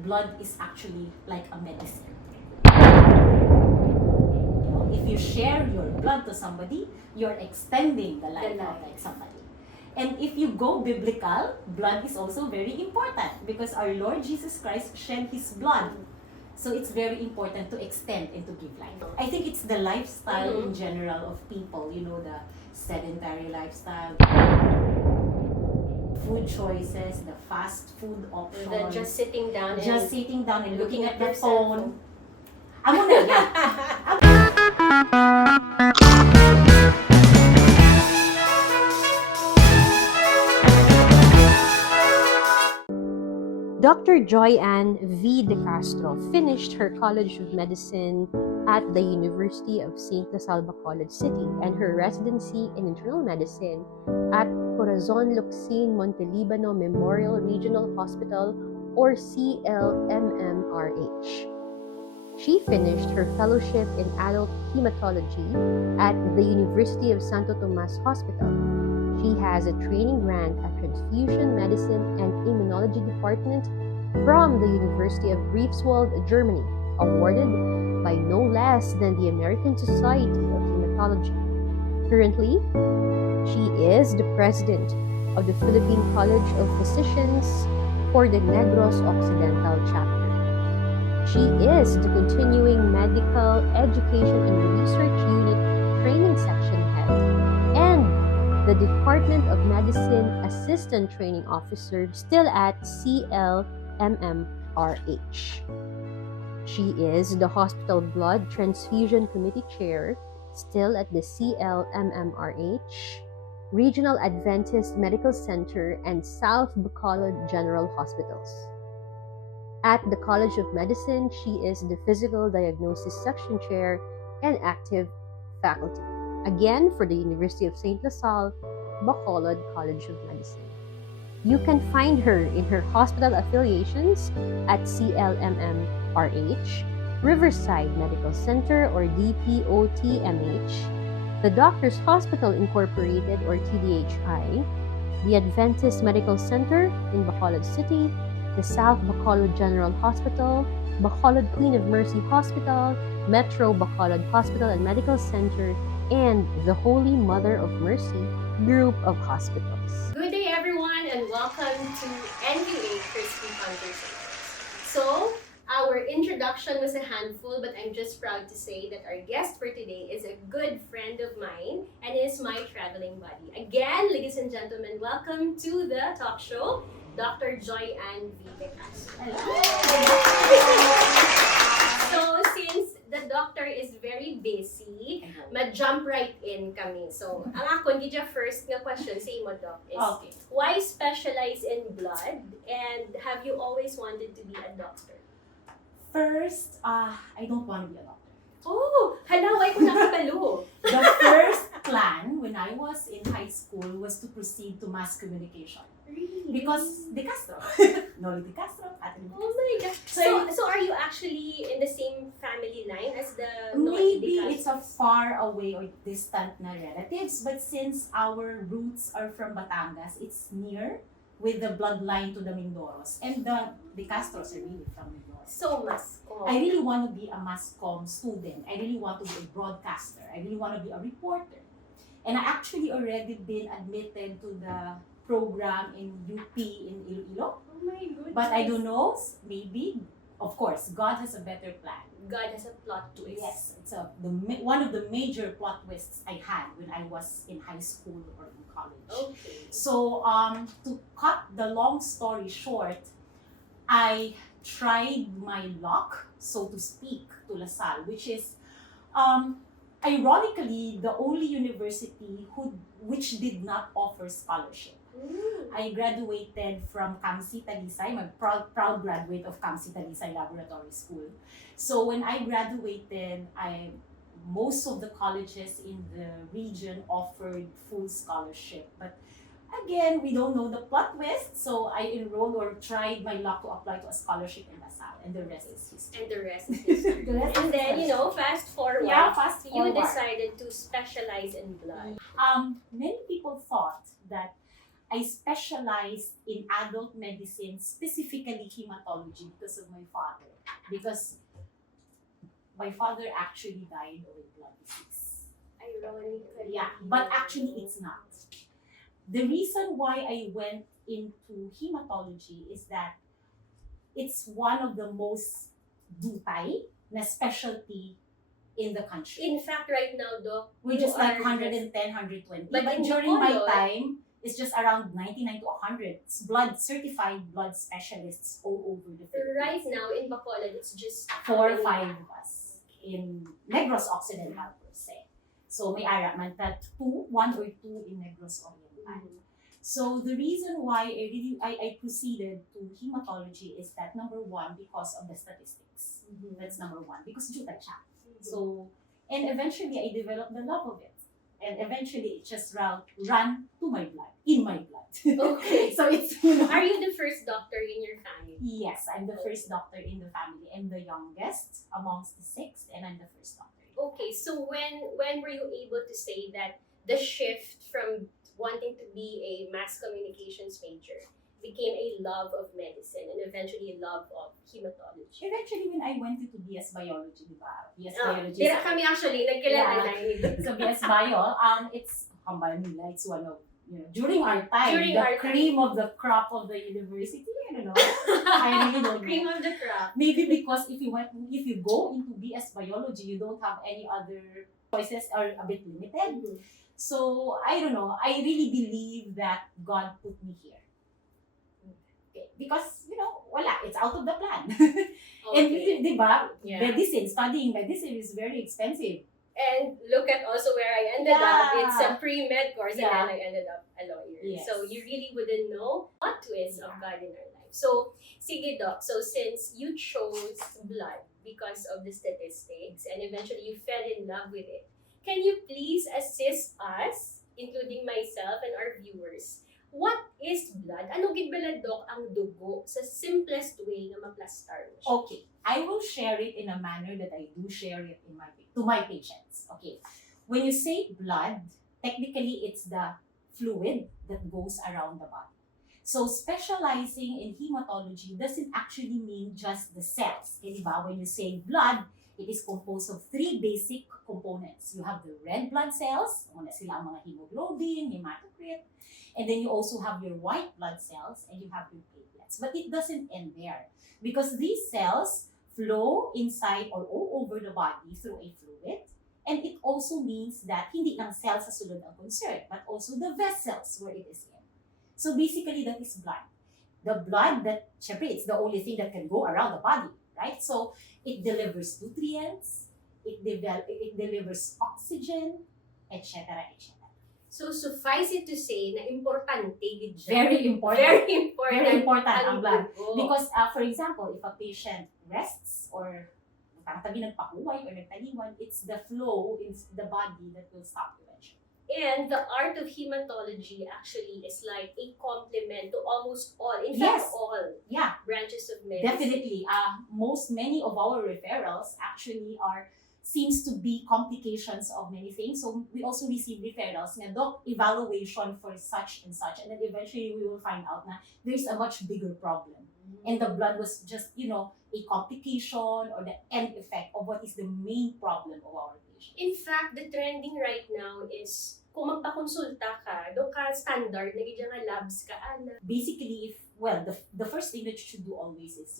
blood is actually like a medicine. If you share your blood to somebody, you're extending the life of somebody. And if you go biblical, blood is also very important because our Lord Jesus Christ shed His blood. So it's very important to extend and to give life. I think it's the lifestyle in general of people, the sedentary lifestyle, food choices, the fast food options. Just sitting down and looking at the phone. Amo na yan. Dr. Joy Ann V. De Castro finished her College of Medicine at the University of St. La Salle Bacolod City and her residency in internal medicine at Corazon Luxin Montelibano Memorial Regional Hospital or CLMMRH. She finished her fellowship in adult hematology at the University of Santo Tomas Hospital. She has a training grant at Transfusion Medicine and Immunology Department from the University of Greifswald, Germany, awarded by no less than the American Society of Hematology. Currently, she is the president of the Philippine College of Physicians for the Negros Occidental chapter. She is the Continuing Medical Education and Research Unit Training Section Head and the Department of Medicine Assistant Training Officer still at CLMMRH. She is the Hospital Blood Transfusion Committee Chair still at the CLMMRH, Regional Adventist Medical Center and South Bacolod General Hospitals. At the College of Medicine, she is the Physical Diagnosis Section Chair and active faculty. Again, for the University of St. La Salle, Bacolod College of Medicine. You can find her in her hospital affiliations at CLMMRH, Riverside Medical Center or DPOTMH, the Doctors Hospital Incorporated or TDHI, the Adventist Medical Center in Bacolod City, the South Bacolod General Hospital, Bacolod Queen of Mercy Hospital, Metro Bacolod Hospital and Medical Center, and the Holy Mother of Mercy group of hospitals. Good day everyone and welcome to NUA Crispy Conversations. So, our introduction was a handful, but I'm just proud to say that our guest for today is a good friend of mine and is my traveling buddy. Again, ladies and gentlemen, welcome to the talk show, Dr. Joy Ann V. De Castro. So, since the doctor is very busy, ma-jump right in kami. So, ang ako, hindi dyan first nga question sa imo, Doc, is why specialize in blood and have you always wanted to be a doctor? First, I don't want to be a doctor. Oh, halaway ko nakabalo. The first plan when I was in high school was to proceed to mass communication. Really? Because De Castro. Noli De Castro, Ate De Castro. Oh my God. So are you actually in the same family line as the Maybe it's a far away or distant na relatives, but since our roots are from Batangas, it's near with the bloodline to the Mindoros. And the De Castros are really from Mindoros. So mascom. I really want to be a mass comm student. I really want to be a broadcaster. I really want to be a reporter. And I actually already been admitted to the program in UP in Iloilo. Oh my goodness. But I don't know, maybe, of course, God has a better plan. God has a plot twist. Yes, it's one of the major plot twists I had when I was in high school or in college. Okay. So, to cut the long story short, I tried my luck, so to speak, to La Salle, which is, ironically, the only university which did not offer scholarship. I graduated from CAMC Talisay. I'm a proud graduate of CAMC Talisay Laboratory School. So when I graduated, most of the colleges in the region offered full scholarship. But again, we don't know the plot twist, so I enrolled or tried my luck to apply to a scholarship in La Salle, and the rest is history. And the rest is history. And then, fast forward, you decided to specialize in blood. Many people thought that I specialized in adult medicine, specifically hematology, because of my father. Because my father actually died of a blood disease. Ironically. Yeah, but actually it's not. The reason why I went into hematology is that it's one of the most dutay na specialty in the country. In fact, right now, Doc, We're you just like are 110, 120. But But in during my Bacolod, time, it's just around 99 to 100. It's certified blood specialists all over the Philippines. right now in Bacolod, it's just 4 or 5 of us in Negros Occidental per se. So may ara man ta 1 or 2 in Negros Oriental. So the reason why I proceeded to hematology is that number one, because of the statistics. That's number one, because jutay siya. So, and eventually I developed the love of it. And eventually it just ran to my blood, in my blood. Okay. So it's, you know. Are you the first doctor in your family? Yes, I'm the first doctor in the family. I'm the youngest amongst the 6, and I'm the first doctor. Okay, so when were you able to say that the shift from wanting to be a mass communications major became a love of medicine and eventually a love of hematology? Eventually, when I went into BS Biology, di ba? BS Ah, Biology. Tira kami actually, nagkilala Yeah. na So BS Bio, it's hambal nila. It's one of, during our time, During the our cream of the crop of the university. I don't know. I really don't Cream know. of the crop. Maybe because if you go into BS Biology, you don't have any other choices, are a bit limited. So I don't know. I really believe that God put me here. Okay. Because, wala, it's out of the plan. And di ba, Yeah. studying medicine is very expensive. And look at also where I ended up. It's a pre-med course and Yeah. then I ended up a lawyer. Yes. So you really wouldn't know what twist of God in our life. So, sige Doc, so since you chose blood because of the statistics and eventually you fell in love with it, can you please assist us, including myself and our viewers, what is blood? Ano gid bala Doc ang dugo sa simplest way na maplastar mo siya? Okay, I will share it in a manner that I do share it to my patients. Okay, when you say blood, technically it's the fluid that goes around the body. So specializing in hematology doesn't actually mean just the cells. Okay, diba? When you say blood, it is composed of 3 basic components. You have the red blood cells, una sila ang mga hemoglobin, hematocrit, and then you also have your white blood cells and you have your platelets. But it doesn't end there because these cells flow inside or all over the body through a fluid. And it also means that hindi lang cells sa sulod ang concern, but also the vessels where it is in. So basically, that is blood. The blood that, syempre, it's the only thing that can go around the body, right? So it delivers nutrients, it delivers oxygen, etc., etc. So suffice it to say na importante gid siya. Very important. Very important. Very important ang blood. dugo. Because, for example, if a patient rests or tabi nagpakuway or nagtaliwan, it's the flow in the body that will stop eventually. And the art of hematology actually is like a complement to almost all, in Yes. fact, all Yeah, branches of medicine. definitely. Many of our referrals actually seems to be complications of many things. So we also receive referrals na doc evaluation for such and such, and then eventually we will find out na there's a much bigger problem. And the blood was just, a complication or the end effect of what is the main problem of our patient. In fact, the trending right now is kung magpakonsulta ka, doon ka standard, nagiging nga labs ka, Basically, the first thing that you should do always is,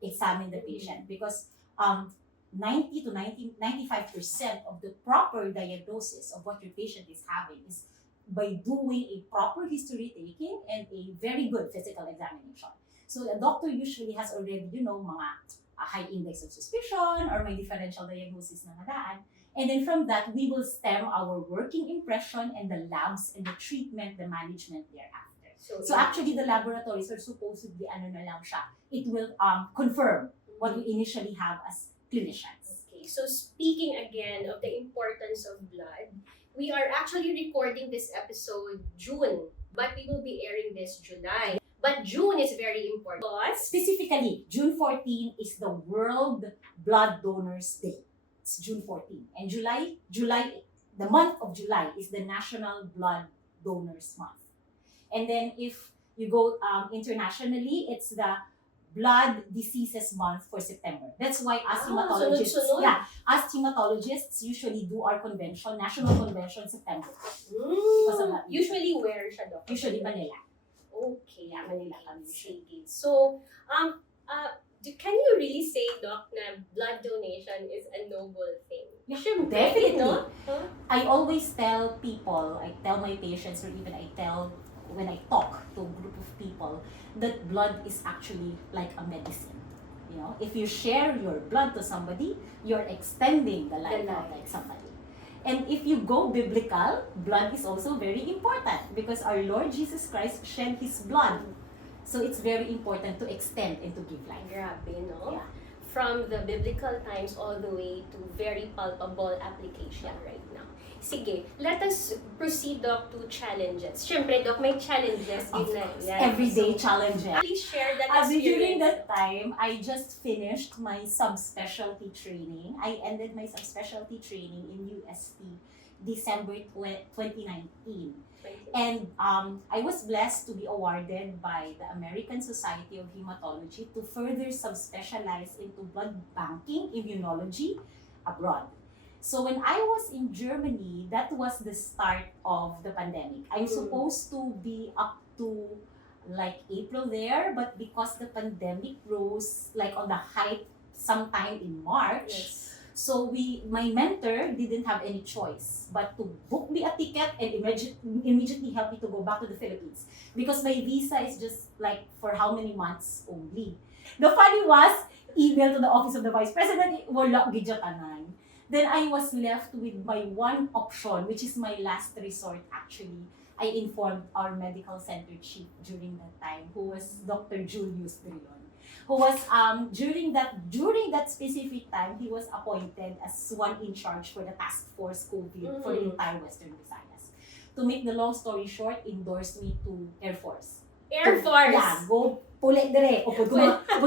examine the patient because 90 to 95% of the proper diagnosis of what your patient is having is by doing a proper history taking and a very good physical examination. So the doctor usually has already, mga high index of suspicion or may differential diagnosis na nadaan. And then from that, we will stem our working impression and the labs and the treatment, the management thereafter. So actually, the laboratories are supposedly, it will confirm what we initially have as clinicians. Okay, so speaking again of the importance of blood, we are actually recording this episode June, but we will be airing this July. But June is very important because Specifically, June 14 is the World Blood Donors Day. It's June 14. And July, the month of July is the National Blood Donors Month. And then if you go internationally, it's the Blood Diseases Month for September. That's why as hematologists, sunod-sunod. yeah, as hematologists usually do our convention, national convention September. Because of that. Usually where siya, Doc? Usually Manila. Okay, Yeah, Manila kami usually. sige. So, can you really say, Doc, na blood donation is a noble thing? Yeah, Siyempre, definitely. no? Huh? I always tell people, I tell my patients, or even I tell when I talk to a group of people, that blood is actually like a medicine. You know, if you share your blood to somebody, you're extending the life of like somebody. And if you go biblical, blood is also very important because our Lord Jesus Christ shed His blood. So it's very important to extend and to give life. Grabe, no? Yeah. From the biblical times all the way to very palpable application right now. Sige, let us proceed, Doc, to challenges. Siyempre, Doc, may challenges Of yun na course, yan. everyday So, challenges. please share that During experience. that time, I just finished my subspecialty training. I ended my subspecialty training in UST December 2019. And I was blessed to be awarded by the American Society of Hematology to further subspecialize into blood banking, immunology abroad. So when I was in Germany, that was the start of the pandemic. I'm supposed to be up to like April there, but because the pandemic rose like on the height sometime in March, Yes. so my mentor didn't have any choice but to book me a ticket and immediately help me to go back to the Philippines because my visa is just like for how many months only. The funny was, email to the office of the vice president, wala gidya tanan. Then I was left with my one option, which is my last resort actually. I informed our medical center chief during that time, who was Dr. Julius Drilon, who was during that specific time, he was appointed as one in charge for the task force COVID for the entire Western Visayas. To make the long story short, endorsed me to Air Force. Air Force! Yeah, go puli dire. Upod ko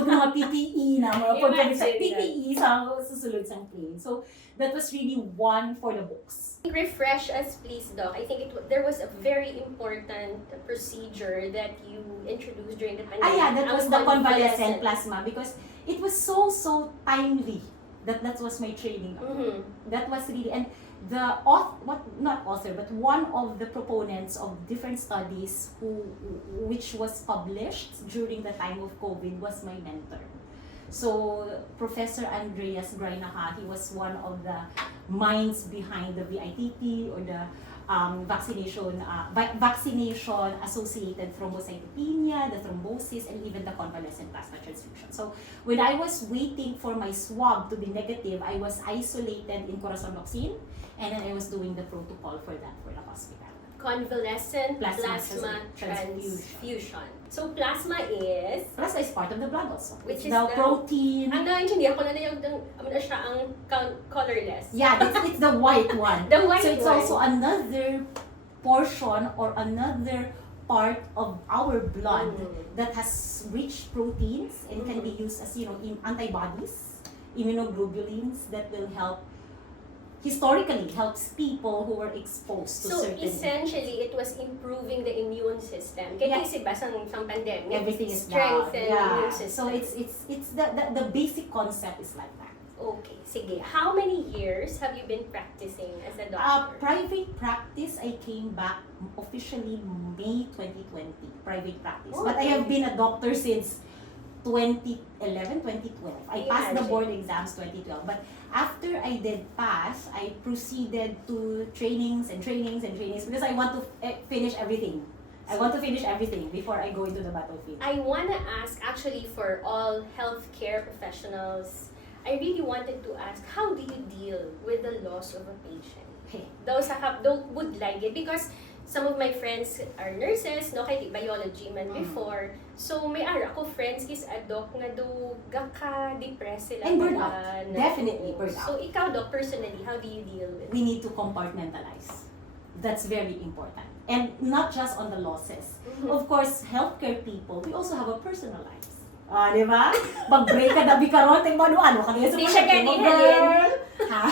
mga PPE na, mga pagkabi sa Imagine PPE sa susunod sa plane. So, that was really one for the books. Refresh us, please, Doc. I think there was a very important procedure that you introduced during the pandemic. Yeah, that was the convalescent convalescent plasma because it was so timely. That was my training. That was really, and the one of the proponents of different studies which was published during the time of COVID was my mentor. So Professor Andreas Greinaha, he was one of the minds behind the VITP or the vaccination associated thrombocytopenia, the thrombosis, and even the convalescent plasma transfusion. So when I was waiting for my swab to be negative, I was isolated in Corazon Locsin, and then I was doing the protocol for that for the hospital. Convalescent plasma transfusion. So plasma is part of the blood also. Which It's is the the protein. Ang naintindihan ko na siya ang colorless. Yeah, it's the white one. The white So it's one. also another portion or another part of our blood that has rich proteins and can be used as antibodies, immunoglobulins that will historically helps people who were exposed to So certain essentially, it was improving the immune system. Kaya kasi ba sa pandemic, everything is strengthen the immune So system. it's the basic concept is like that. Okay, sige. How many years have you been practicing as a doctor? Private practice, I came back officially May 2020, private practice. Oh, But I okay. have been a doctor since 2011, 2012. I passed the Imagine. board exams 2012. But after I did pass, I proceeded to trainings because I want to finish everything. I want to finish everything before I go into the battlefield. I want to ask, actually, for all healthcare professionals, I really wanted to ask, how do you deal with the loss of a patient? Those would like it because some of my friends are nurses, no, kay biology man before. So may ara ko friends kis doc nga do gaka-depress sila. And burnout. Definitely burnout. So ikaw, Doc, personally, how do you deal with it? We need to compartmentalize. That's very important. And not just on the losses. Of course, healthcare people, we also have a personal lives. Di ba? Pag-break ka, dabi ka ron, tingnan mo ano, kanina sa Hindi siya ganyan. girl. Ha?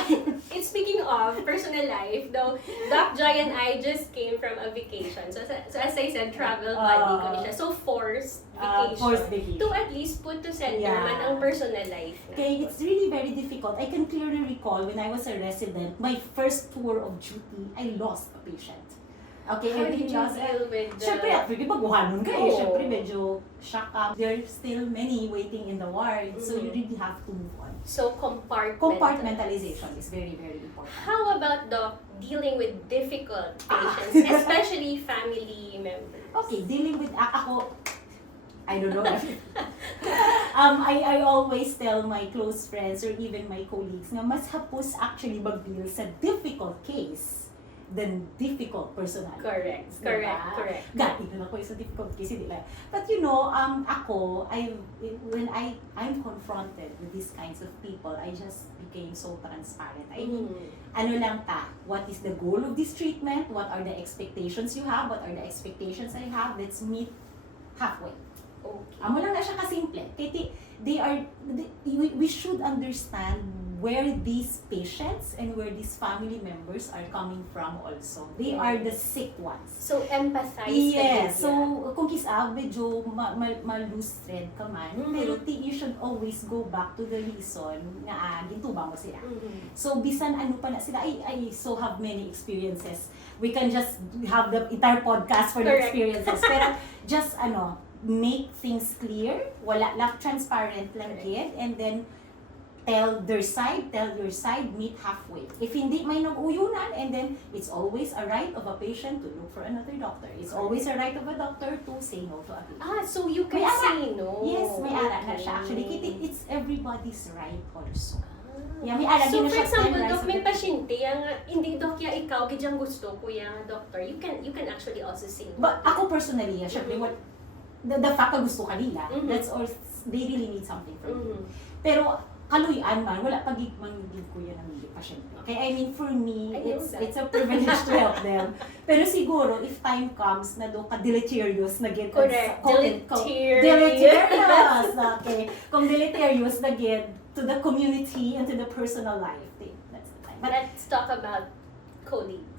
It's speaking of personal life, though, Doc Joy and I just came from a vacation. So as I said, travel buddy ko ni siya. So forced vacation. Forced vacation. To at least put to center Yeah. man ang personal life na. Okay, it's really very difficult. I can clearly recall when I was a resident, my first tour of duty, I lost a patient. Okay, How I did you lost deal with the... Siyempre, actually, baguhanon ka eh. Oo. Siyempre, medyo shock ka. There's still many waiting in the ward, so you Mhm. really have to move on. So Compartmentalization is very, very important. How about the dealing with difficult patients, especially family members? Okay, dealing with ako, I don't know. I always tell my close friends or even my colleagues na mas hapos actually mag-deal sa difficult case than difficult personality. Correct, Diba? correct. Galing na ako sa difficult case, hindi lang. But ako, when I'm confronted with these kinds of people, I just became so transparent. I mean, ano lang ta, what is the goal of this treatment? What are the expectations you have? What are the expectations I have? Let's meet halfway. Okay. Amo lang na siya kasimple. Kaya we should understand where these patients and where these family members are coming from also. They are the sick ones. So empathize. Yes. So, So kung kisa, medyo ma-lose thread ka man, pero you should always go back to the reason nga gintuba mo sila. So, bisan ano pa na sila, I so have many experiences. We can just have the entire podcast for the Correct. experiences. Pero, just make things clear, wala lang, transparent lang gid, and then tell your side, meet halfway. If hindi may nag-uyunan, and then it's always a right of a patient to look for another doctor. It's always a right of a doctor to say no to a patient. so you can May ara. say no. Yes, may ara na siya. Actually, it's everybody's right also. Yeah, may ara So din na for siya, example, 10 rights Doc, of may the- pasyente yang hindi Doc ya ikaw gidyang gusto kuya doctor. You can actually also say no. But ako personally, syempre, what the fact na gusto kanila, Mhm. that's all, they really need something from me. Mhm. Pero kaluyan man, wala pagigmangigid ko yan ng hindi pasyente. Okay, I mean, for me, I know that. it's a privilege to help them. Pero siguro, if time comes na do ka-deleterious na get, Correct. Deleterious. deleterious, okay. Kung deleterious na get to the community and to the personal life, that's the time. But let's talk about colleagues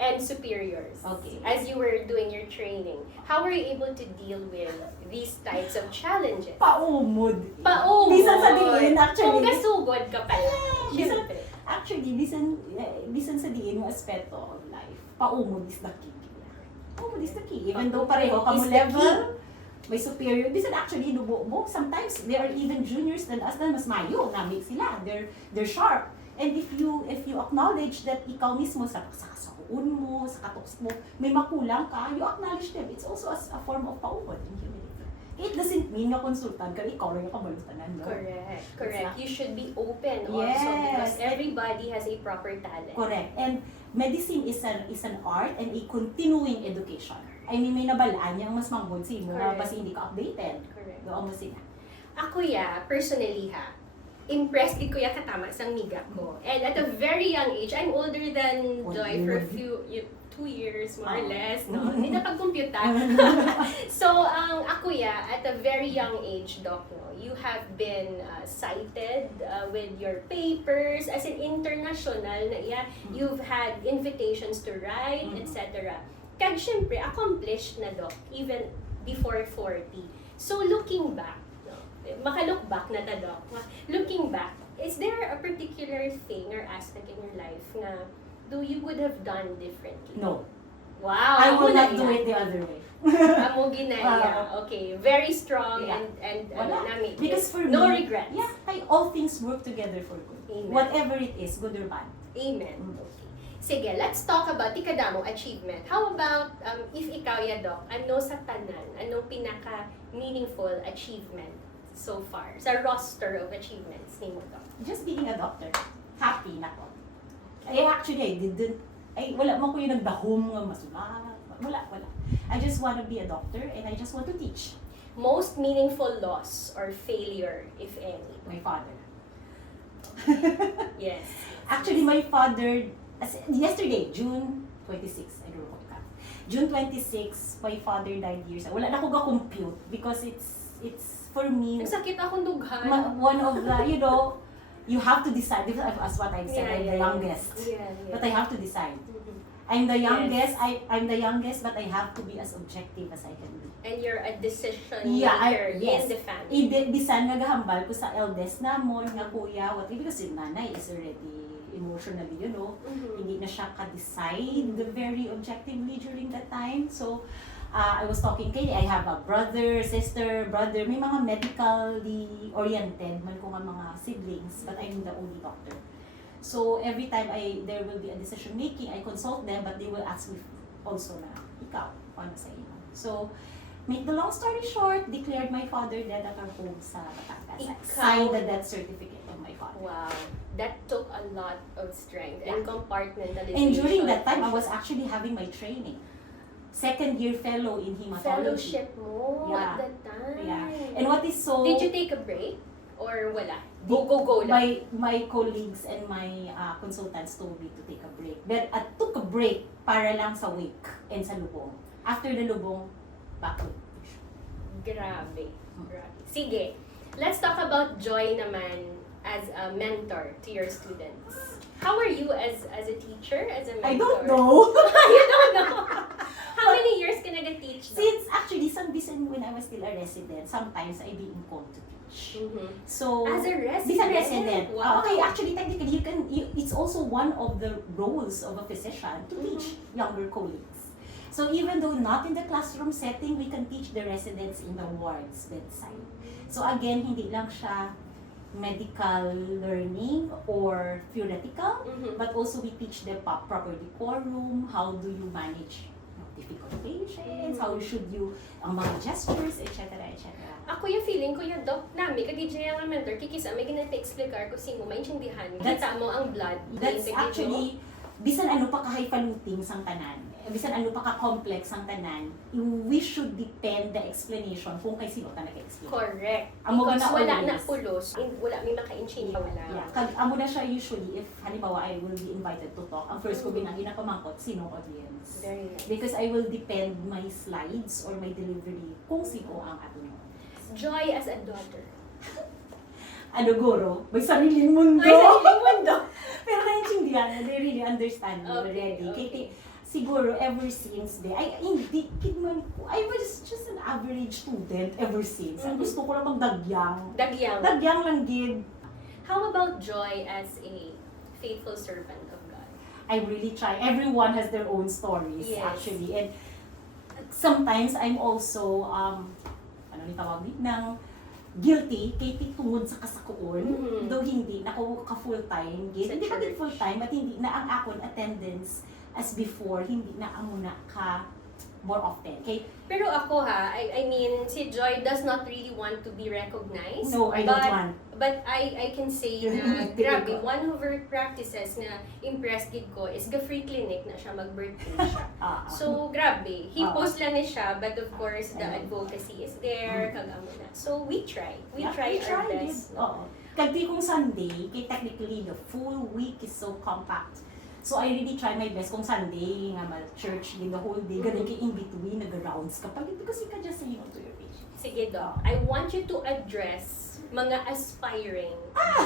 and superiors. Okay. As you were doing your training, how were you able to deal with these types of challenges? Paumod. Paumod. Bisan sa diin, actually. Kung kasugod ka pala. Bisan, Siyempre. actually, bisan sa diin yung aspeto of life, paumod is the key. Paumod is the key. Even though pareho ka mo Is the level, may superior. Bisan actually, nubo sometimes they are even juniors than us na mas mayo, namig sila. They're sharp. And if you acknowledge that ikaw mismo sa kasakuun mo, sa katoks mo, may makulang ka, you acknowledge them. It's also a form of paumod in humility. It doesn't mean na konsultan ka, ikaw lang yung kabalutanan, no? Correct. You should be open also Yes. because everybody has a proper talent. Correct. And medicine is an art and a continuing education. I mean, may nabalaan niyang mas manghod si mo, Correct. basta hindi ka updated. Correct. Doon mo sila. Ako personally impressed gid ko katama sang miga ko. And at a very young age, I'm older than Joy for a few 2 years more or less, no? Hindi na pag-compute. So, ako at a very young age, Doc, no, you have been cited with your papers as an international na you've had invitations to write, etc. Kag syempre, accomplished na, Doc, even before 40. So, looking back, maka-look back na ta, Doc. Looking back, is there a particular thing or aspect in your life na you would have done differently? No. Wow! I will amo not na do yan. it the other way. Amo ginaya. Okay. Very strong Yeah. and Wala. nami. Because for no me, regrets. yeah, all things work together for good. Amen. Whatever it is, good or bad. Amen. Mm. Okay. Sige, let's talk about ikadamong achievement. How about if ikaw Doc, ano sa tanan, anong pinaka-meaningful achievement so far sa roster of achievements ni mo, Doc? Just being a doctor, happy na ko. Wala man ko yung nagdahom nga masulat. Wala. I just want to be a doctor and I just want to teach. Most meaningful loss or failure, if any? My father. Yes. Actually, my father, yesterday, June 26, I don't know what. June 26, my father died years ago. Wala na ko ga-compute because it's for me, Ang sakit akong dughan. one of the, you have to decide. This is as what I've said, I'm the youngest. But I have to decide. I'm the youngest, I'm the youngest, but I have to be as objective as I can be. And you're a decision Yeah, maker yes. in the family. Bisan nga gahambal ko sa eldest namon, nga kuya, what because yung nanay is already emotionally, hindi na siya ka-decide very objectively during that time. So, I was talking kay, I have a brother, may mga medically oriented man ko nga mga siblings, but I'm the only doctor. So every time there will be a decision making, I consult them, but they will ask me also na, ikaw, paano sa iyo? So, make the long story short, declared my father dead at our home sa Batangas. Signed the death certificate of my father. Wow. That took a lot of strength and compartmentalization. And during that time, I was actually having my training. Second year fellow in hematology. Fellowship mo at that time. Yeah. And what is so... Did you take a break? Or wala? Go lang. My colleagues and my consultants told me to take a break. But I took a break para lang sa wake and sa lubong. After the lubong, back to Grabe. Sige. Let's talk about Joy naman as a mentor to your students. How are you as a teacher, as a mentor? I don't know. You don't know? How many years ka nag-teach? Since actually, when I was still a resident, sometimes I being called to teach. So as a resident? Bisan resident. Wow. Okay, actually, technically, it's also one of the roles of a physician to teach younger colleagues. So even though not in the classroom setting, we can teach the residents in the wards bedside. So again, hindi lang siya medical learning or theoretical, but also we teach them proper decorum, how do you manage difficult patients, how should you, ang mga gestures, etc. etc. Ako yung feeling ko yung doc nami, kagidya nga mentor, kikisa, may ginapa-explicar ko sino, maintindihan. Kita mo ang blood. That's actually, bisan ano pa kahay-paluting sang tanan, bisan ano pa ka-complex ang tanan, we should depend the explanation kung kay sino ka nag-explain. Correct. Amo Because na wala always. na pulos, wala may maka-inchini, wala. Yeah. Amo na siya usually, if halimbawa I will be invited to talk, ang first ko ginapamangkot, sino audience. Very nice. Because I will depend my slides or my delivery kung sino ang ato nyo. Joy as a daughter. Ano guro? May sariling mundo. May sariling mundo. Pero naiintindihan, they really understand me Okay, already. okay. Siguro ever since I was just an average student ever since. Gusto ko lang magdagyang. Dagyang lang gid. How about Joy as a faithful servant of God? I really try. Everyone has their own stories, Yes. actually. And sometimes I'm also, ng guilty kay tungod sa kasakuon. Though hindi na ako ka-full-time. Sa Hindi pa din church. full-time, but hindi na ang akon attendance as before, hindi na amuna ka more often. Okay? Pero ako I mean, si Joy does not really want to be recognized. No, I don't want. But I can say na, grabe, one of her practices na impressed gid ko is ga-free clinic na siya, mag-birthday siya. So, grabe. He post lang ni siya, but of course, the advocacy is there, kagamo na. So, we try. We try our best. Oo. Kagdi kung Sunday, kay technically the full week is so compact. So I really try my best kung Sunday nga church din the whole day, ganun kay in between nag-rounds ka because you can just say to your patients. Sige, Doc. I want you to address mga aspiring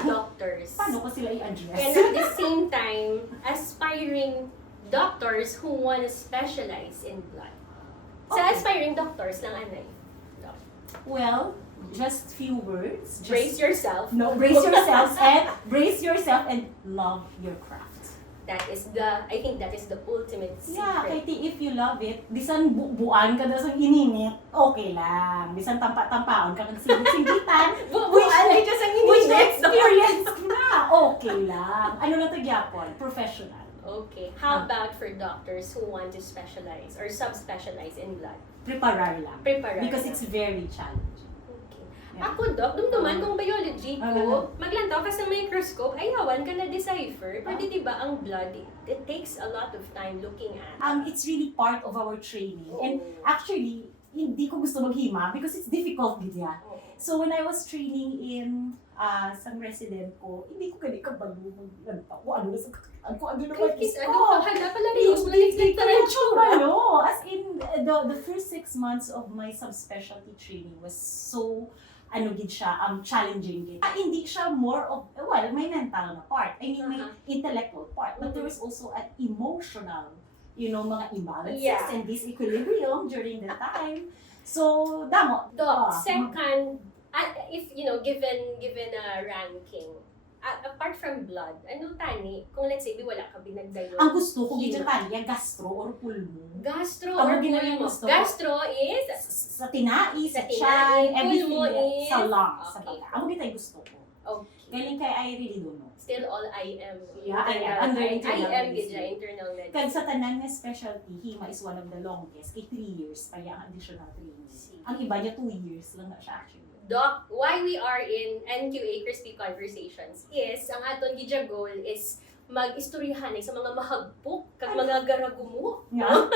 doctors. Paano ko sila i-address? And at the same time, aspiring doctors who want to specialize in blood. Sa aspiring doctors lang, anay. Doc. Well, just few words. Brace yourself. No, brace yourself and love your craft. I think that is the ultimate secret. Yeah, kaya if you love it, bisan buuan ka na sa ininit, okay lang. Bisan tampaon ka ng singitan, Buuan ay just ang which ininit. experience na, okay lang. Ano na tagyapon? Professional. Okay. How about for doctors who want to specialize or subspecialize in blood? Preparar lang. Because it's very challenging. Okay. Yeah. Ako, Doc, dumduman kong biology Ano? ko, maglantaw ka sa microscope, ayawan ka na decipher. Pwede diba ang blood, it takes a lot of time looking at. It's really part of our training. And actually, hindi ko gusto maghima because it's difficult gidya. So when I was training in some resident ko, hindi ko kani kabalo maglantaw. Kung ano na sa kung ano na Kis, ko. hala pala rin, maliglig na rin As in, the first 6 months of my subspecialty training was so, ano gid siya, challenging gid. Hindi siya more of, well, may mental na part. I mean, may intellectual part. But there is also an emotional, mga imbalances and disequilibrium during the time. So, damo. Doc, second, if, given a ranking, apart from blood, ano tani? Kung let's say, wala ka binagdayo. Ang gusto ko, gid tani, gastro or pulmo. Gastro Tama, or ginawin pulmo? gusto ko. Gastro is? Sa tinai, sa tinai, tiyan, everything. pulmo is? Sa lungs, sa Okay. baga. Ang gitay gusto ko. Okay. Galing kay I really don't know. Still all IM. Under internal IM medicine. internal medicine. Kag sa tanan nga specialty, hima is one of the longest. Kay 3 years pa yung additional training. Ang iba niya 2 years lang na siya actually. Doc, why we are in NQA Crispy Conversations is, ang aton gidya goal is mag-istoryahan sa mga mahagpok kag mga garagumo Yeah.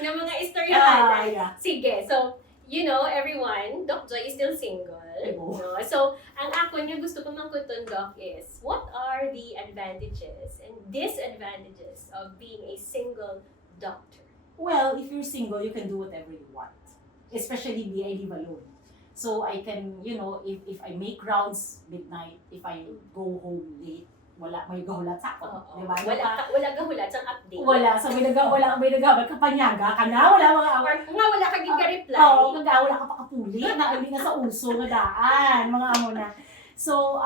na mga istoryahan. Yeah. Sige, so, everyone, Doc Joy is still single. Oo. No? So, ang ako nga gusto ko mangkuton, Doc, is what are the advantages and disadvantages of being a single doctor? Well, if you're single, you can do whatever you want. Especially me, I live alone. So I can, if I make rounds midnight, if I go home late, may gahulat sa ako. Diba? Wala gahulat sa update. Wala. So may nagawa kapanyaga ka na, wala mga Or kung nga wala ka reply. Oo, wala ka pa kapuli, na hindi na sa uso nga daan, mga amo na. So,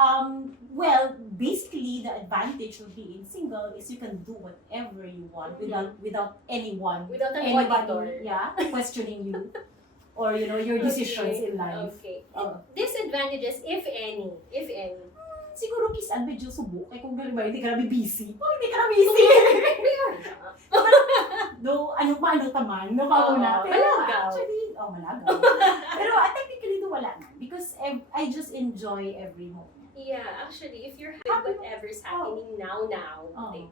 well, basically, the advantage of being single is you can do whatever you want without anyone, Without an auditor. questioning you. Or, your decisions in life. Okay. Disadvantages, if any. Siguro kiss and medyo subok. Kaya kung galing hindi ka na busy. Hindi ka na busy. Do, paano taman? Pero malagaw. actually, malagaw. Pero technically, wala na. Because I just enjoy every moment. Yeah, actually, if you're happy with whatever's happening now,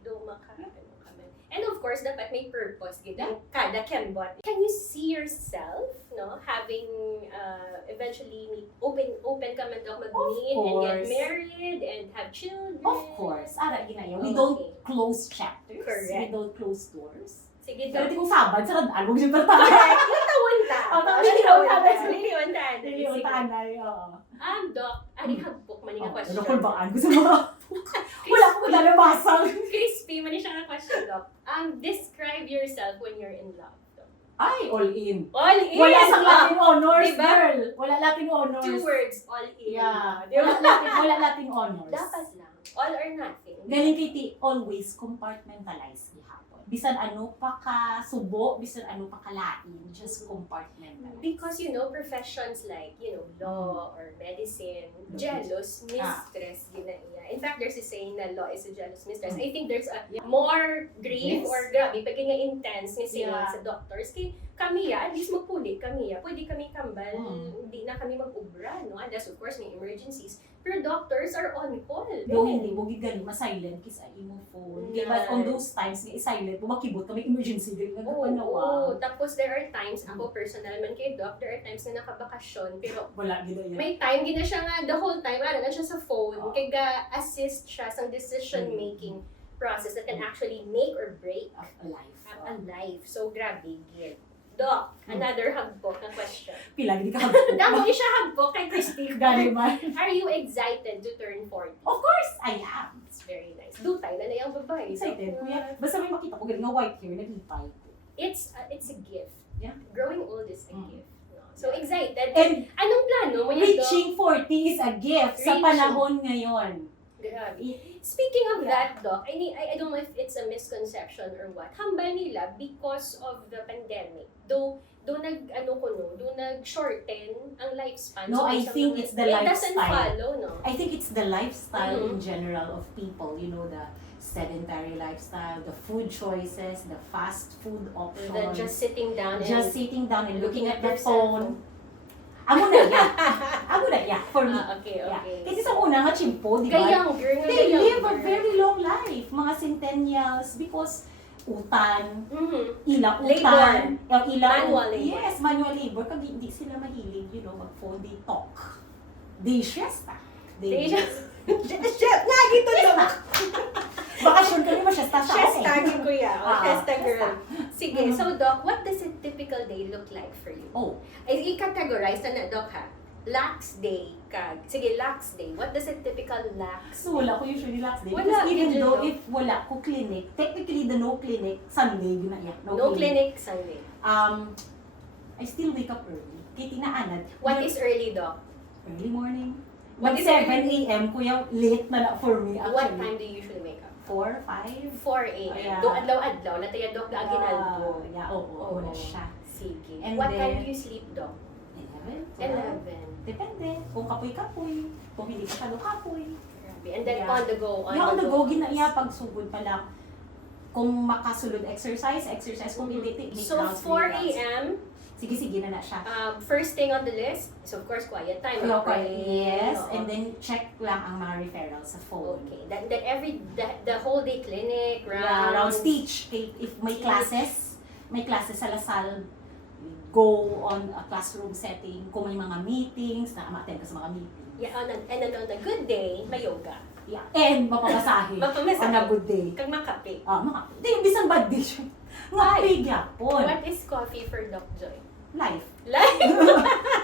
do and of course, dapat may purpose gid kada kembot. Can you see yourself, having eventually open ka man daw mag-meet and get married and have children? Of course. Ginaya. We don't close chapters. Correct. We don't close doors. Sige, Pero Doc. di kung sabad, sa radaan, huwag siya tartahan. Correct. Ilatawon ta. Liliwantan. Niliwantaan na Doc, hagpok man yung question. Kulbaan. Gusto mo wala ko lalabasang. Crispy man siya nga question, Doc. Describe yourself when you're in love, Doc. Ay, all in. All in! Wala sa Latin honors, Diba? girl. Wala Latin honors. 2 words, all in. Yeah. Diba? Wala Latin honors. Dapat lang. All or nothing. Galing kay always compartmentalize gihapon. Bisan ano pa ka subo, bisan ano pa ka lain, just compartmentalize. Because, professions like, law or medicine, jealous, mistress, ginaiya. In fact, there's a saying na law is a jealous mistress. I think there's a more grief or grabe, pag nga intense nga saying sa doctors. Kaya kami at least magpulit kami pwede kami kambal, hindi na kami mag-ubra, no? Unless of course may emergencies. Pero doctors are on call. No, hindi mo gigani ma-silent kisa imo phone. But on those times nga silent, bumakibot kami emergency dili nga panawa. Tapos there are times ako personal man kay doc, there are times na nakabakasyon pero wala gid yan. may time gina siya nga the whole time lang siya sa phone kay ga-assist siya sa decision making process that can actually make or break a life. A life. So grabe gid. Doc, another hagpok na question. Pila gid ka hagpok. Damo siya hagpok kay Christy. Gani man. Are you excited to turn 40? Of course, I am. It's very nice. Dutay na yung babae. Excited. Kuya, basta may makita ko galing nga white hair, nagipay. It's a gift. Yeah. Growing old is a gift. No? So excited. And anong plano mo yan, Doc? reaching 40 is a gift sa panahon ngayon. Grabe. Speaking of that, Doc, I don't know if it's a misconception or what. Hambal nila because of the pandemic. Though nag-shorten ang lifespan. No, I think it's the lifestyle. It doesn't follow, no? I think it's the lifestyle in general of people. The sedentary lifestyle, the food choices, the fast food options. The just sitting down and looking at the your phone. Amo na ya for me. Okay. Kasi sa una nga chimpo, di ba? They live a very long life, mga centennials, because utan, ila utan, manual labor. Yes, manual labor. Kag hindi sila mahilig, mag-phone, they talk. They siesta. Lagi to naman. Bakasyon kami mo siesta sa Siesta, kuya. Siesta girl. Sige, Mhm. so Doc, what does a typical day look like for you? Oh, I-categorize na Doc ha. lax day kag. Sige, lax day. What does a typical lax So, wala ko usually lax day. Wala, Because even yun, though no? if wala ko clinic, technically the no clinic, Sunday, ginaya. No clinic Sunday. I still wake up early. Kaya tinaanad. What is early, Doc? Early morning. What Mag is 7 early? a.m. kuya, late na for me actually. What time do you usually wake up? 4, 5? 4 a.m. Yeah. Do adlaw-adlaw na tayo, Doc, na aginaldo. Yeah, oo, wala siya. Sige. And What then- time do you sleep, Doc? 11? 11. Depende. Kung kapoy-kapoy. Kung hindi ka kapoy. Grabe. And then Yeah. on the go, On the go, ginaya pagsugod pa lang. Kung makasulod exercise. Kung hindi, take So, rounds, 4 rounds. a.m., Sige na siya. first thing on the list is of course quiet time. Kaya pray. yes, Oo. and then check lang ang mga referrals sa phone. Okay. The whole day clinic, Yeah, rounds teach. If may classes sa Lasal, go on a classroom setting. Kung may mga meetings, na-attend ka sa mga meetings. Yeah, and then on a good day, may yoga. Yeah. And mapamasahe. Mapamasahe. On a good day. Kag makape. Hindi, bisan bad day siya. Ngapi gyapon. What is coffee for Doc Joy? Life. Life.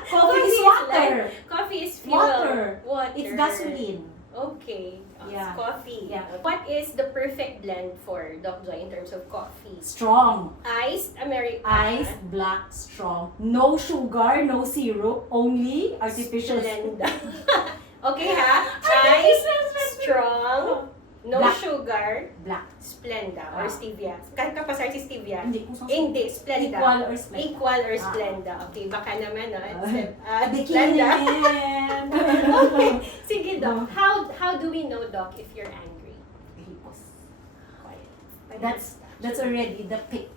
Coffee is water. Coffee is fuel. Water. Water. It's gasoline. Okay. Yeah. Coffee. Yeah. What is the perfect blend for Doc Joy in terms of coffee? Strong. Iced Americano. Ice, black, strong. No sugar, no syrup, only artificial Splenda. Okay ha? Ice, strong, no Black. sugar, Black. Splenda or Ah. stevia. Kahit kapasar si stevia. Hindi, kung Hindi, Splenda. Equal or splenda. Equal or Ah. Splenda. Okay, baka naman, no? Bikini. Splenda. Okay, sige, Doc. Ah. How do we know, Doc, if you're angry? Quiet. That's already the pick.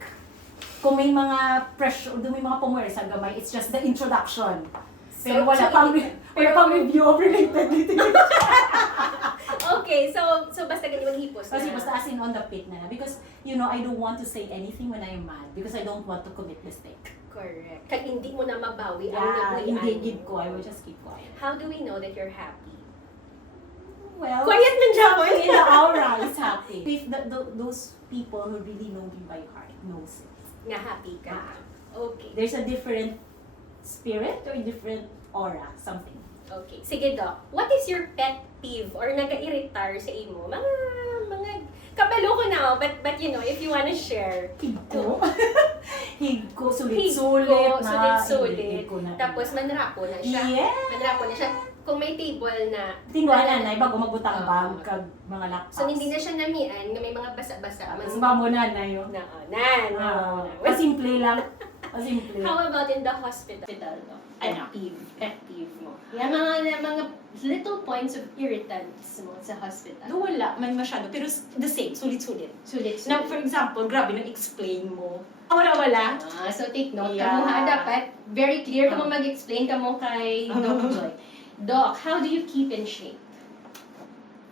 Kung may mga pressure, may mga pumersa gamay, it's just the introduction. Pero wala pang review of related Okay, so basta ganun hipos Kasi na. basta as in on the pit na. Because, I don't want to say anything when I'm mad. Because I don't want to commit mistake. Correct. Kag hindi mo na mabawi ang Yeah, nabulian hindi mo. give ko. I will just keep quiet. How do we know that you're happy? Well, Quiet man Japon. in the aura is happy. If those people who really know me by heart knows it. Nga happy ka. Ah. Okay. There's a different spirit or different aura, something. Okay. Sige, Doc. What is your pet peeve or naga-irritar sa imo? Mga kabalo ko na, but if you wanna share. Higko. Higko, Higko, sulit-sulit na. sulit-sulit. Higko na. Tapos manrapo na siya. Yeah. Manrapo na siya. Kung may table na, Tingnan na, bago magbutang Oo. bag kag mga laptops. so hindi na siya namian, nga may mga basa-basa. Mas ba mo na yun? Pasimple lang. Pasimple. How about in the hospital? No? Ano? Pet peeve mo. Yan mga little points of irritants mo sa hospital. No, wala man masyado. Pero the same, sulit-sulit. Sulit. Na, for example, grabe na explain mo. Wala. So take note Yeah. ka mo ha. Dapat very clear ka mo mag-explain ka mo kay Doc Joy. Doc, how do you keep in shape?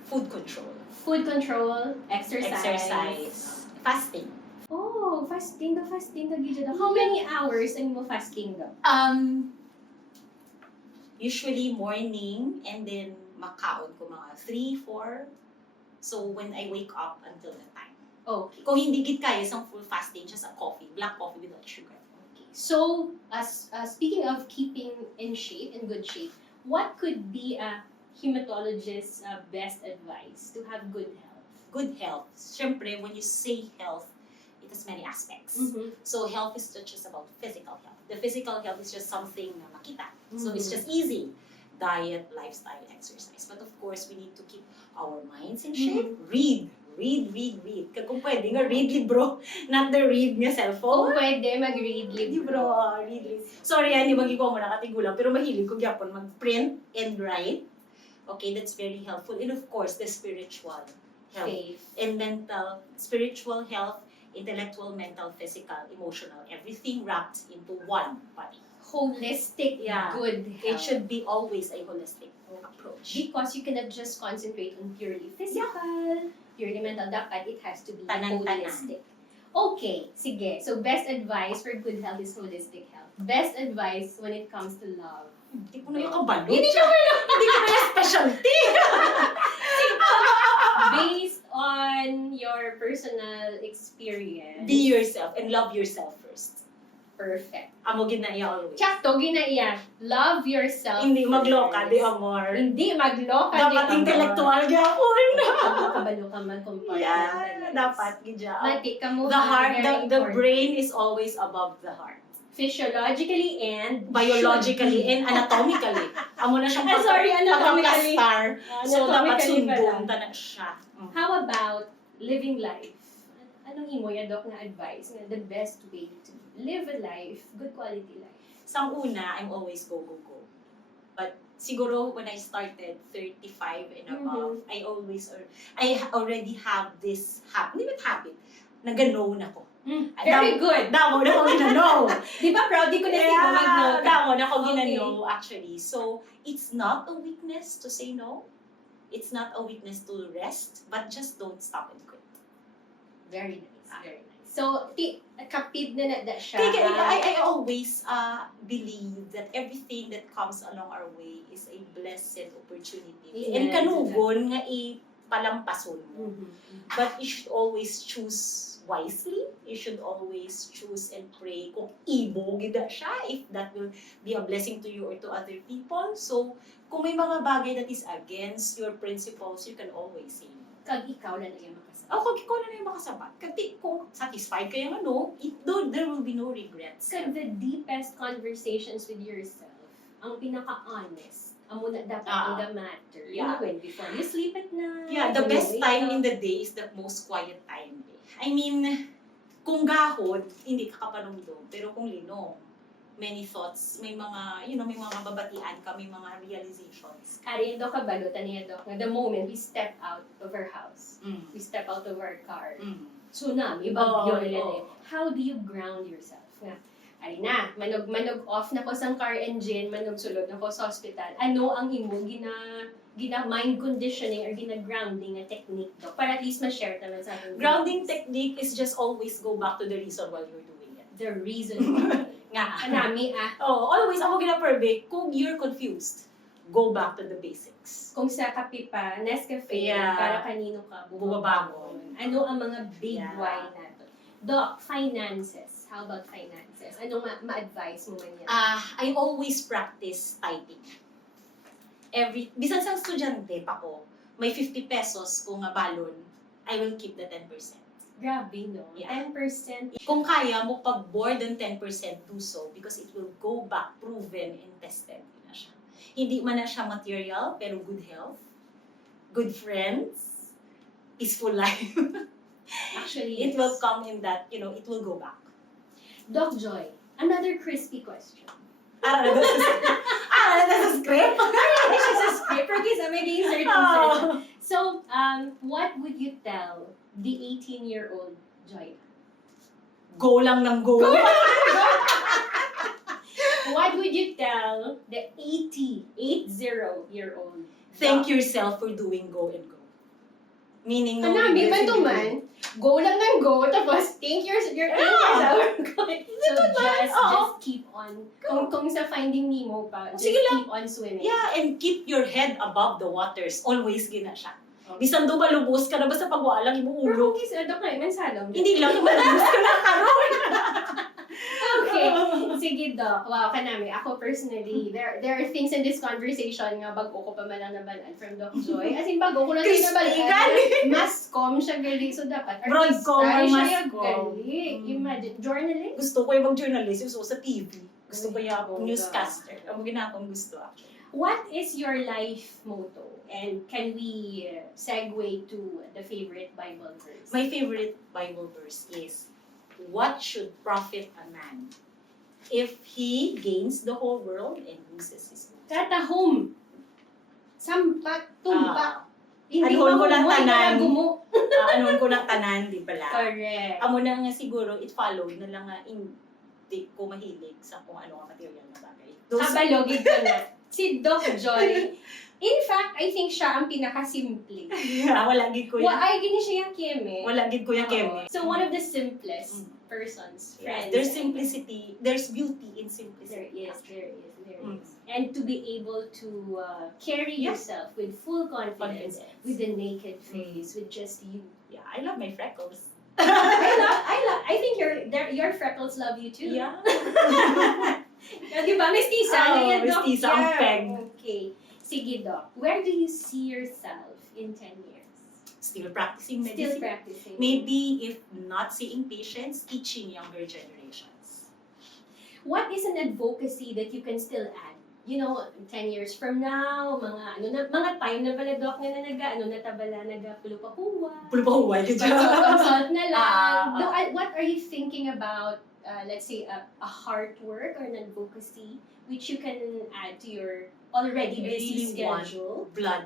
Food control. Food control, Exercise. Fasting. Oh, fasting ka gid. How many hours ang mo fasting Doc? Usually morning and then makaon ko mga 3, 4. So when I wake up until the time. Okay. Kung hindi gid kaya sa full fasting, just a coffee, black coffee without sugar. So, as speaking of keeping in shape, in good shape, what could be a hematologist's best advice to have good health? Good health. Siyempre, when you say health, it has many aspects. So health is not just about physical health. The physical health is just something na makita. So it's just easy. Diet, lifestyle, exercise. But of course, we need to keep our minds in shape. Read. Kung pwede nga, read libro. Not the read nga Oh, cellphone. pwede mag-read Libro, read. Sorry, hindi magiging mo nakatigulang. Pero mahilig ko gyapon mag-print and write. Okay, that's very helpful. And of course, the spiritual health. Faith. And mental, spiritual health, intellectual, mental, physical, emotional, everything wrapped into one body. Holistic, Yeah. good It health. should be always a holistic approach. Because you cannot just concentrate on purely physical, purely mental. Dapat it has to be Tanan-tanan. holistic. Okay, sige. So best advice for good health is holistic health. Best advice when it comes to love. Hindi ko na yung kabalo. Hindi ko Hindi ko na yung specialty. Based on your personal experience. Be yourself and love yourself first. Perfect. Amo ginaiya always. Sakto, ginaiya. Love yourself. Hindi magloka, di first. amor. Hindi magloka, Dapat intellectual gyapon. Kabalo ka man Yeah, dapat gidya. Mati ka mo. The heart, very the important. brain is always above the heart. Physiologically and Biologically should be. and anatomically. Amo na siyang Sorry, anatomically. pagka-star. So, dapat Anatomically sundong pala. na siya. How about living life? Anong imo ya Doc na advice nga the best way to live a life, good quality life? Sa una, I'm always go, go, go. But siguro when I started 35 and above, I already have this habit na ganon ako. Very good. Damo na ako ginano. Di ba proud di ko na siya mag-no? Damo na ako Okay. ginano actually. So, it's not a weakness to say no. It's not a weakness to rest, but just don't stop and quit. Very nice, very nice. So, kapid na siya. I always believe that everything that comes along our way is a blessed opportunity. Yes. And kanugon nga palampason mo. But you should always choose wisely. You should always choose and pray kung ibo gida siya, if that will be a blessing to you or to other people. So, kung may mga bagay that is against your principles, you can always say no. Kag ikaw na yung makasabi. Kung ikaw na yung makasabat, kung satisfied kayo there will be no regrets. Kag the deepest conversations with yourself, ang pinaka-honest, amo na dapat ang the matter. Yeah. When before you sleep at night. Yeah, the when you best wake time up. in the day is the most quiet time. I mean, kung gahod, hindi ka kapanumdum. Pero kung linom, many thoughts, may mga, may mga babatian ka, may mga realizations. Ari, do ka balutan niya, Doc, na the moment we step out of our house, we step out of our car, tsunami, bagyo nila eh. How do you ground yourself? Nga, ari na, manog off na ko sa car engine, manog sulod na ko sa hospital. Ano ang imo gina mind conditioning or gina grounding na technique, Doc? Para at least ma-share naman sa ating Grounding technique is just always go back to the reason why you're doing it. the reason why. Nga. Anami Always ako gina-pervade. Kung you're confused, go back to the basics. kung sa kape pa, Nescafe, Yeah. para kanino ka bumabangon. Ano ang mga big Yeah. why nato? Doc, finances. How about finances? Anong ma-advise mo man yan? I always practice typing. Bisan sa estudyante pa ko, may 50 pesos kung balon, I will keep the 10%. Grabe, no? Yeah. 10%. Kung kaya mo pag more than 10%, do so because it will go back proven and tested na siya. Hindi man na siya material, pero good health, good friends, peaceful life. Actually, It will come in that, it will go back. Doc Joy, another crispy question. That's a script? This is a script for kids. I'm making certain. So, what would you tell the 18-year-old Joy? Go lang ng go. What would you tell the 80-year-old? Thank yourself for doing go and go. Meaning, no Kanami man regrets to in man, go lang ng go, tapos thank yourself. So just keep on. Kung sa Finding Nemo pa, just Sige lang. keep on swimming. Yeah, and keep your head above the waters. Always gina siya. Okay. Bisan do malubos ka na basta pagwalang imo Pero ulo. kung kisa, Doc Rayman Salom. Hindi lang malubos ka na karon. Okay. Sige, Doc. Wow, kanami. Ako personally, there are things in this conversation nga bago ko pa man lang nabalaan from Doc Joy. As in, bago ko lang din nabalaan. Mascom siya gali. So, dapat Broadcom or siya Mascom. gali. Imagine, journalist? Gusto ko yung mag-journalist. Gusto ko sa TV. Gusto ko yung Oh, newscaster. Ang ginakong gusto actually. What is your life motto? And can we segue to the favorite Bible verse? My favorite Bible verse is, what should profit a man if he gains the whole world and loses his soul? Katahom. Sampak, tumpak. Hindi Anuhon ko lang mahumoy, tanan. gumo. Anon ko ng tanan, di pala? Correct. Amo na nga siguro, it followed na lang nga hindi ko mahilig sa kung ano ang material na bagay. Kabalogid ko na. Si Doc Joy, in fact, I think siya ang pinakasimple. Wala gid ko yan. Ay, gini siya yung keme. Wala gid ko yung keme. So, one of the simplest persons, Yes, friends. there's simplicity, there's beauty in There simplicity. is. And to be able to carry yourself with full confidence, with a naked face, with just you. Yeah, I love my freckles. I think your freckles love you too. Yeah. Di ba? Mestiza na yan, Doc. Mestiza ang Yeah. peg. Okay. Sige, Doc. Where do you see yourself in 10 years? Still practicing Still medicine. practicing. Maybe if not seeing patients, teaching younger generations. What is an advocacy that you can still add? You know, 10 years from now, mga time na pala, Doc, na natabala, pulupahuwa. Pulupahuwa, Consult na lang. Ah. What are you thinking about, let's say, a heart work or an advocacy which you can add to your already busy really want schedule? Blood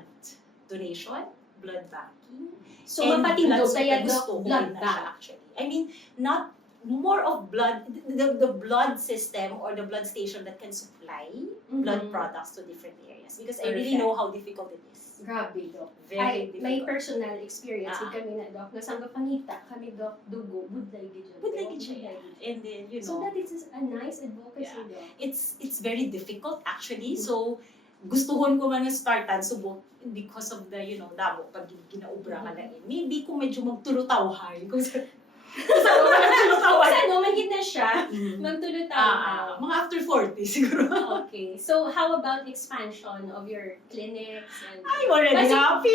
donation, blood banking. So, And mapatindog blood kaya, gusto Doc, ko blood na siya, bank. actually. I mean, not more of blood, the blood system or the blood station that can supply blood products to different areas. Because I really Perfect. know how difficult it is. Grabe, Doc. Very May difficult. personal experience with Ah. kami na, Doc. Nasangga pangita kami, Doc, dugo, budlay gidyan. But like siya, and then, you So know, that is a nice advocacy, Yeah. Doc. it's very difficult actually. So, gustuhon ko man nga startan subok because of the, you know, damo, pag ginaubra ka lang. Maybe kung medyo magtulutawhay, kung sa magtulutawhay. Kasi manhid na siya, magtulutaw. Mga after 40 siguro. Okay. So how about expansion of your clinics? And I'm already Kasi- happy.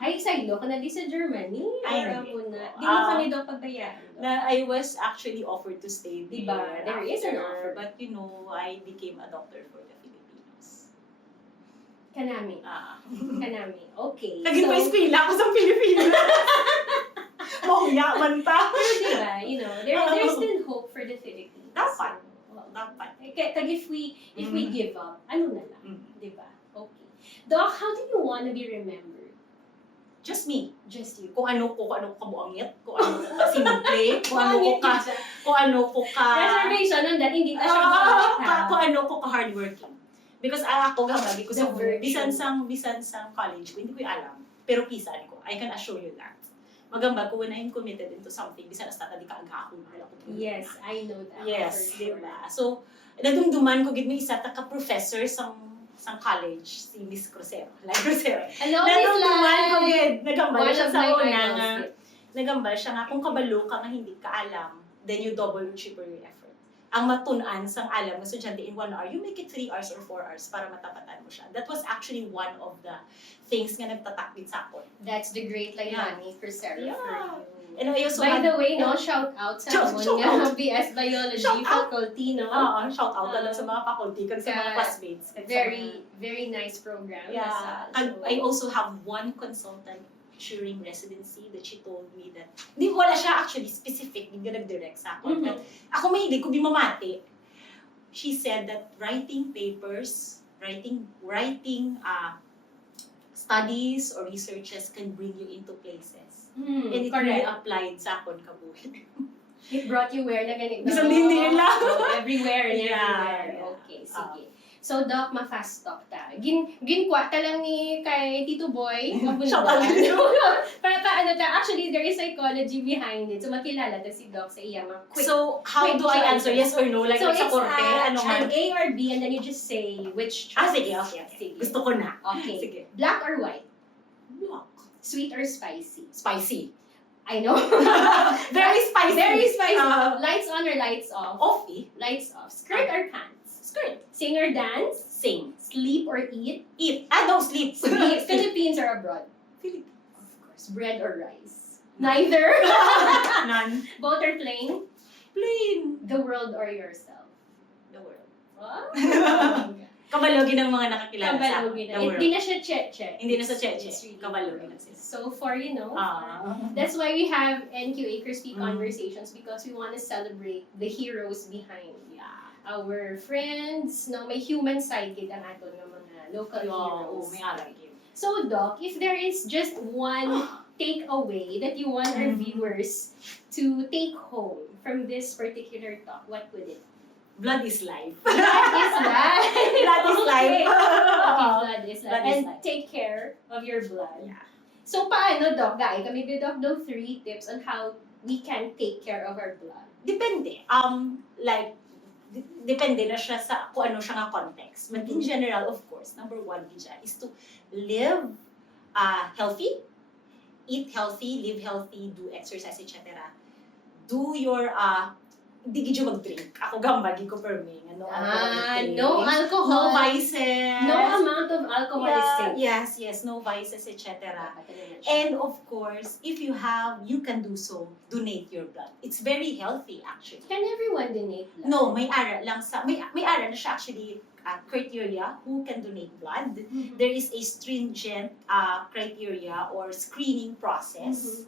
Ay, saylo ka na di sa Germany? Ay, Or hindi muna? po. Di mo kami daw pagbayaan. Na I was actually offered to stay there. Diba? There is an after, offer. But you know, I became a doctor for the Filipinos. Kanami. Kanami. Okay. Naging pa eskwela ako sa Pilipinas. Mauya man ta. Pero diba, you know, there's still hope for the Philippines. Dapat. So, well, Dapat. Kag if we give up, ano na lang, Mm. diba? Okay. Doc, how do you want to be remembered? Just me. Just you. Kung ano ko kabuangit, kung ano ko ka simple, kung ano ko ka Reservation nun dahil hindi na siya kung ano ko ka hardworking. Because ako gabagi ko sa The virtue. bisan sang college ko, hindi ko alam. Pero pisan ko, I can assure you that. Magamba ko when I'm committed into something, bisan hasta tadi ka agahon wala ko. Yes, I know that. Yes, for sure. diba? So, nadumduman ko gid may isa ta ka professor sang college, si Miss Crucero. Like Crucero. Hello, Miss Nadumduman ko Lai! gid, nagambal One siya of sa my una idols, nga. yes. Nagambal siya nga kung kabalo ka nga hindi ka alam, then you double or triple your effort. Ang matun-an sang alam ng estudyante in 1 hour, you make it 3 hours or 4 hours para matapatan mo siya. That was actually one of the things nga nagtatakbit sa akin. That's the great Lailani for Sarah Yeah. for you. And I also By had- the way, no, shout out sa Shout amon out. nga BS Biology Shout out. faculty, no? shout out na lang sa mga faculty kag sa mga Ka- classmates. kag sa Very nice program. mga- yeah. Nasa- And I also have one consultant during residency that she told me that, di wala siya actually specific, hindi nag-direct sa akin. Mhm. But ako mahilig ko bimamati. She said that writing papers, writing studies or researches can bring you into places. And it really correct. applied sa akon kabuhi. It brought you where na ganito. Bisan hindi nila. Everywhere and Yeah, everywhere. yeah. Okay, sige. So, Doc, ma-fast talk ta. Ginkwata lang ni kay Tito Boy. Shout out to you. Paano ta? Actually, there is psychology behind it. So, makilala ta si Doc sa iya. Quick. So, how quick do I answer? choices. Yes or no? Like So, sa it's korte, ano an man? A or B and then you just say which choice. Sige, okay. Sige. Gusto ko na. Okay. Sige. Black or white? Black. Sweet or spicy? Spicy. I know. Very spicy. Very spicy. Uh, Lights on or lights off? Off eh. Lights off. Skirt or pants? Skirt. Sing or dance? Sing. Sleep or eat? Eat. No, sleep. Sleep. Philippines or abroad? Philippines. Of course. Bread or rice? Neither. None. Both or plain? Plain. The world or yourself? The world. Wow. Kabalogin ng mga nakakilala sa akin. Kabalugin na. The world. Hindi na siya cheche. Hindi na sa It's cheche. really Kabalogin the na world. sila. So for, Ah. that's why we have NQA Crispy Mm. Conversations because we want to celebrate the heroes behind Yeah. our friends, no, may human side gid ang ato ng mga local heroes. may aral yun. So, Doc, if there is just one takeaway that you want our Mhm. viewers to take home from this particular talk, what would it be? Blood is life. Blood is life. Blood is life. Okay. Blood is life. Blood is And life. take care of your blood. Yeah. So, paano, Doc? Guy, kami Doc, daw 3 tips on how we can take care of our blood. Depende. Depende na siya sa kung ano siya nga context. But in general, of course, number 1 dyan is to live healthy, eat healthy, live healthy, do exercise, etc. do your di gid mag-drink. Ako gamba di ko perming. No No alcohol. No vices. No amount of alcohol is safe. Yes, no vices, etc. And of course, if you have, you can do so. Donate your blood. It's very healthy actually. Can everyone donate blood? No, may aral lang sa may aral na siya actually criteria who can donate blood. There is a stringent criteria or screening process.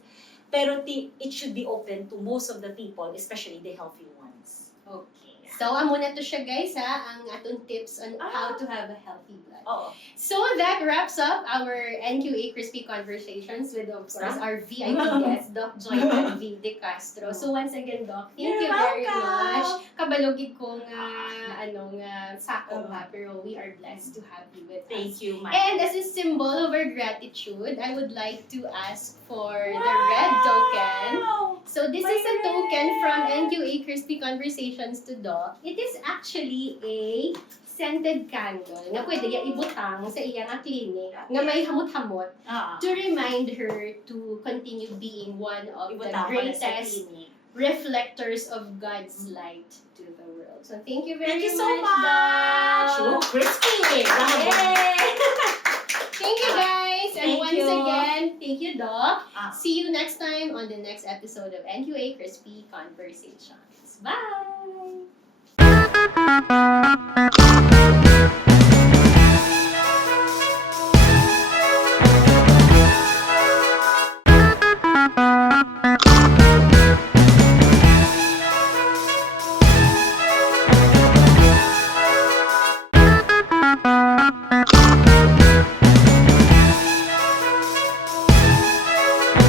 Pero it should be open to most of the people, especially the healthy ones. Okay. So, amo na to siya guys ha, ang atong tips on how to have a healthy blood. Oo. So, that wraps up our NQA Crispy Conversations with, of course, our VIP guest, Doc Joyman V. De Castro. So, once again, Doc, thank you very much. Kabalogid ko nga sako ha, pero we are blessed to have you with us. Thank you, Mike. And as a symbol of our gratitude, I would like to ask for the red token. So this is a token from NQA Crispy Conversations to Doc. It is actually a scented candle nga pwede niya ibutang sa iyang clinic nga may hamot-hamot to remind her to continue being one of the greatest reflectors of God's light to the world. So thank you very Thank you so much, much. Doc. Oh, crispy. Thank you guys. And Thank once you. again, thank you, Doc. Ah. See you next time on the next episode of NQA Crispy Conversations. Bye!